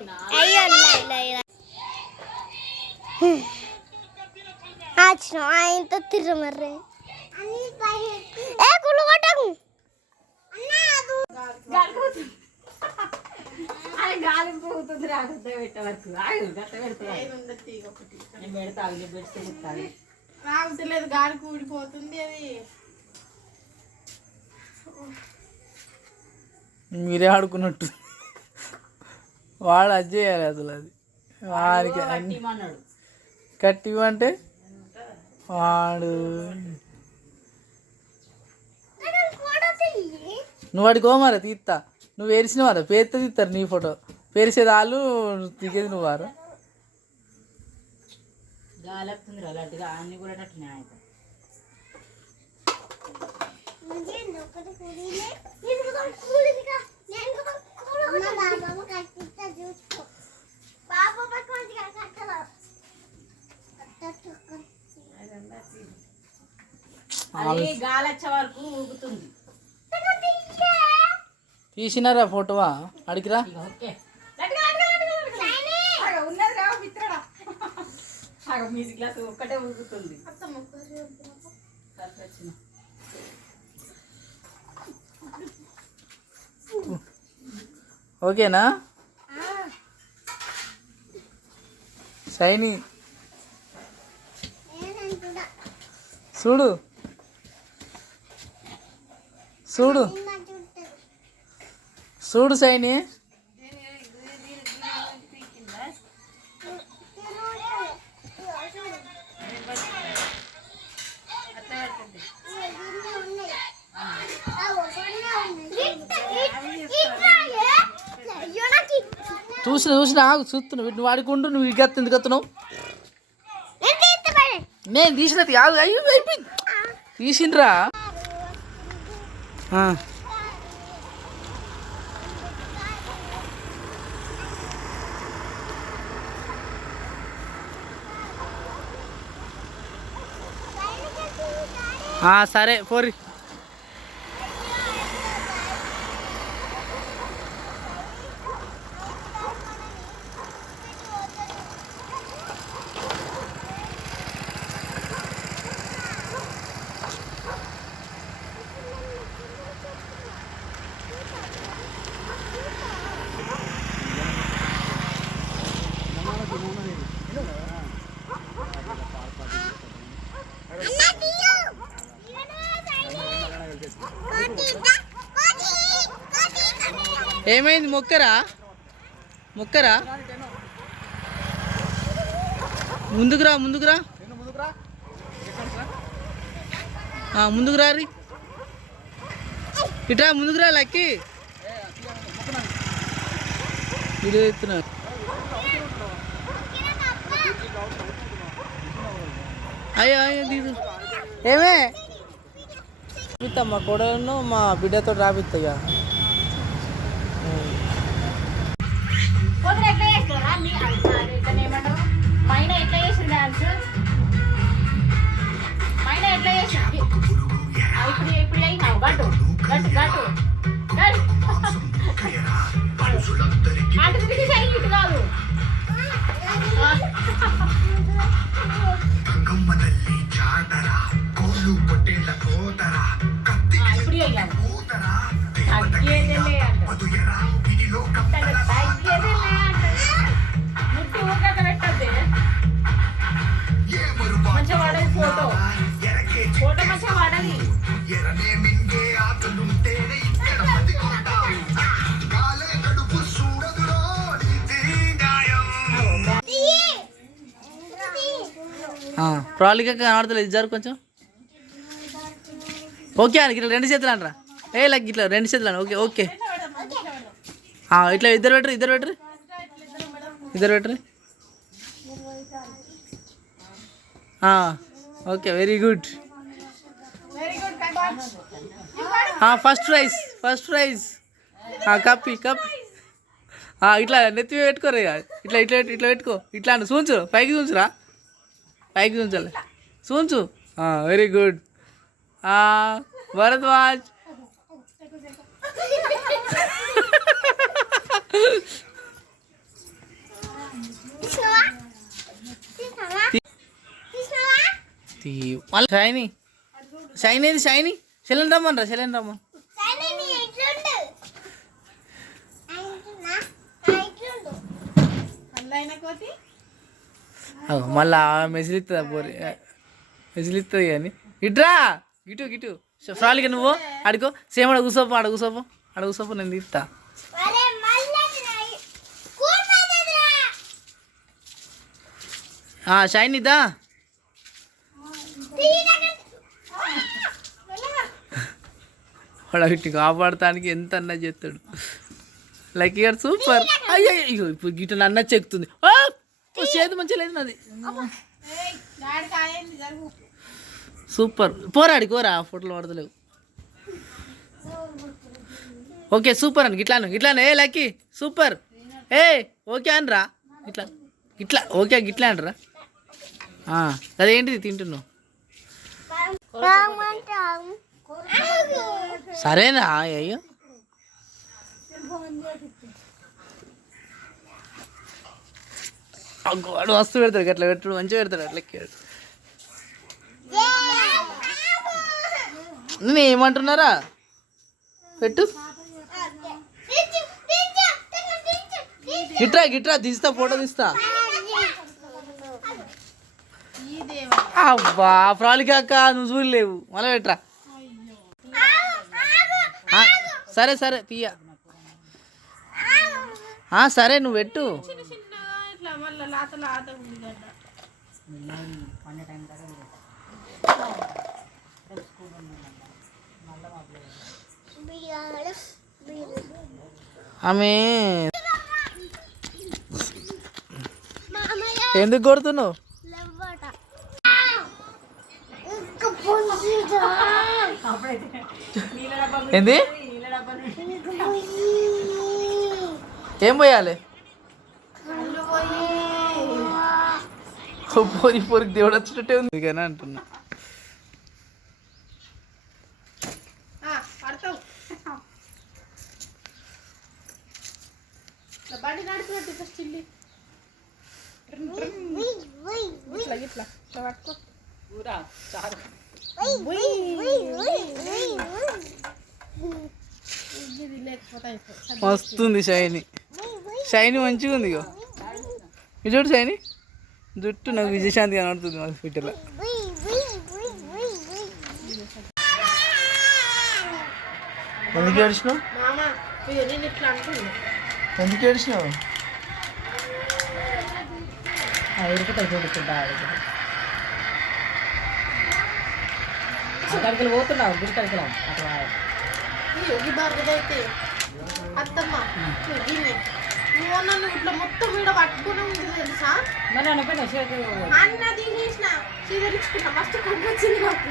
అయ్యో ఆయనతో తిరమర్రే ఏ కుళ్ళు కొట్టకు గాలి పోతుంది రాగద్ద పెట్టే వరకు రాగుతలేదు గాలి కూడిపోతుంది అది మీరే ఆడుకున్నట్టు వాడు అది చేయాలి అసలు అది వాడికి కట్టిమంటే వాడు నువ్వు వాడికి ఓమారా తీస్తా నువ్వు ఏరిసినవారా పేరుతో తీస్తారు నీ ఫోటో పేరిసేది వాళ్ళు దిగేది నువ్వు వారు గాలి వస్తుంది అలాంటిగా అన్ని కూడా గాలి వచ్చే వరకు ఊగుతుంది తీసినారా ఫోటోవా అడిగిరా మ్యూజిక్ క్లాస్ ఒక్కటే ఊగుతుంది ఓకేనా షైనీ చూడు చూడు చూడు షైనీ చూసిన ఆగు చూస్తున్నావు నువ్వు వాడుకుంటూ నువ్వు ఇక ఎందుకు వస్తున్నావు నేను తీసినది ఆగు అయ్యో అయిపోయింది తీసిండ్రా సరే పోరి ఏమైంది మొక్కరా మొక్కరా ముందుకురా ముందుకురా ముందుకురా రీ ఇటా ముందుకురా లక్కి వీడియో ఎత్తున్నారు అయ్యో అయ్యో దీదు ఏమే రాపిస్తా మా కొడలను మా బిడ్డతో రాపిస్తా ఇక మైనా ఎట్లా చేసి డాన్స్ మైనా ఎట్లా చేసి ఇప్పుడు ఇప్పుడు అయినావు గట్టు గట్టు గట్టు అటు తిరిగి సైడ్ ఇటు కాదు ఇప్పుడు ముట్టి ఊరక పెట్టద్దు మంచిగా పడది ఫోటో ఫోటో మంచిగా పడది ప్రాలిక కనబడతలేదు ఇచ్చారు కొంచెం ఓకే అని ఇట్లా రెండు చేతులు అనరా ఏ లైక్ ఇట్లా రెండు చేతులు ఓకే ఓకే ఇట్లా ఇద్దరు పెట్టరు ఇద్దరు పెట్టరు ఇద్దరు పెట్టరు okay very good first prize కప్పి కప్పి ఇట్లా నెత్తి పెట్టుకోరు ఇట్లా ఇట్లా ఇట్లా పెట్టుకో ఇట్లా చూంచు పైకి చూంచురా పైకి చూంచాలి చూంచు వెరీ గుడ్ భరద్వాజ్ మళ్ళీ షైనీ షైనీ ఏది షైనీ చెల్లెని రమ్మనరా చెల్లెని రమ్మని మళ్ళా మెసిలిస్తుందా పోరి మెసిలిస్తుంది కానీ ఇట్రా గిటు గిటు ఫ్రాలిగా నువ్వు అడుకో సేమ్ అడ కూసోపో నేను తీస్తా షైనీదా వాడు వీటిని కాపాడటానికి ఎంత అన్నా చేస్తాడు లక్కీ గారు సూపర్ అయ్యో ఇప్పుడు గిట్ట నన్న చెక్కుతుంది చేతి మంచిగా లేదు నాది సూపర్ పోరాడి కోరా ఫోటోలు పడతలేవు ఓకే సూపర్ అని గిట్లాను ఏ లక్కీ సూపర్ ఏ ఓకే అనరా ఇట్లా ఓకే గిట్లా అనరా అదేంటిది తింటున్నావు సరేనా అయ్యో వాడు వస్తు పెడతాడు అట్లా పెట్టుడు మంచిగా పెడతాడు అట్లా నేను ఏమంటున్నారా పెట్టు గిట్రా తీస్తా ఫోటో తీస్తా అబ్బా ఫ్రాలికా అక్క నువ్వు చూడలేవు మళ్ళీ పెట్టరా సరే తీయ సరే నువ్వు పెట్టు ఆమె ఎందుకు కొడుతున్నావు ఏంది ఏం పోయాలి పోరికి దేవుడు వచ్చినట్టే ఉంది కానీ అంటున్నా మస్తుంది షైనీ మంచిగా ఉంది ఇగో ఇది చూడు షైనీ జుట్టు నాకు విజయశాంతి కనబడుతుంది హాస్పిటల్లో ఎందుకు ఏడిచినావు ఎందుకు ఏడిచినావు అక్కడికి పోతున్నావు గుడికి అట్లా అత్తమ్మ నన్ను ఇట్లా మొత్తం మీద పట్టుకుని ఉంటుంది తెలుసా అన్న తీసేసిన చీదరించుకున్నా మస్తు కొడుకు వచ్చింది నాకు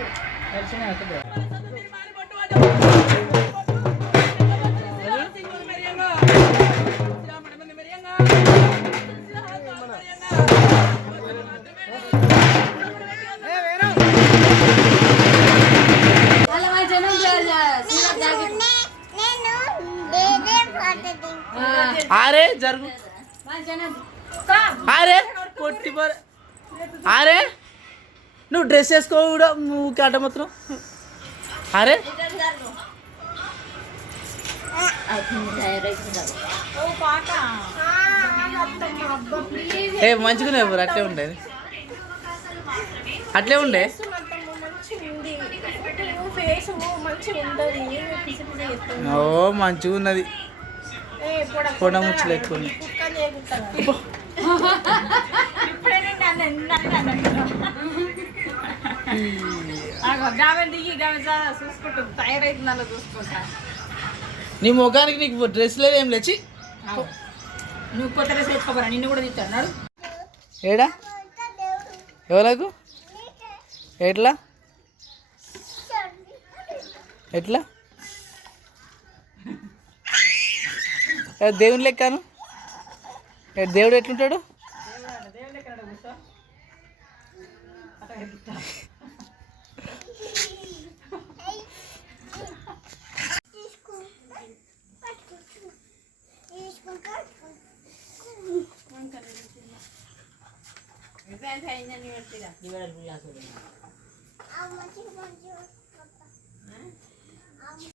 అరే జరుగు అరే కొట్టి అరే నువ్వు డ్రెస్ వేసుకో కూడా నువ్వు కాట మాత్రం అరే ఏ మంచిగానే అట్లే ఉండే అట్లే ఉండే ఓ మంచిగా ఉన్నది పొడ ముచ్చలు ఎక్కువ నీ ముఖానికి నీకు డ్రెస్ లేదు ఏం లేచి నువ్వు కొత్త డ్రెస్ వేసుకోబరా నిన్ను కూడా తిట్టాడు ఏడా ఎవరకు ఎట్లా ఎట్లా దేవుని లెక్కను దేవుడు ఎట్లుంటాడు మంచిగా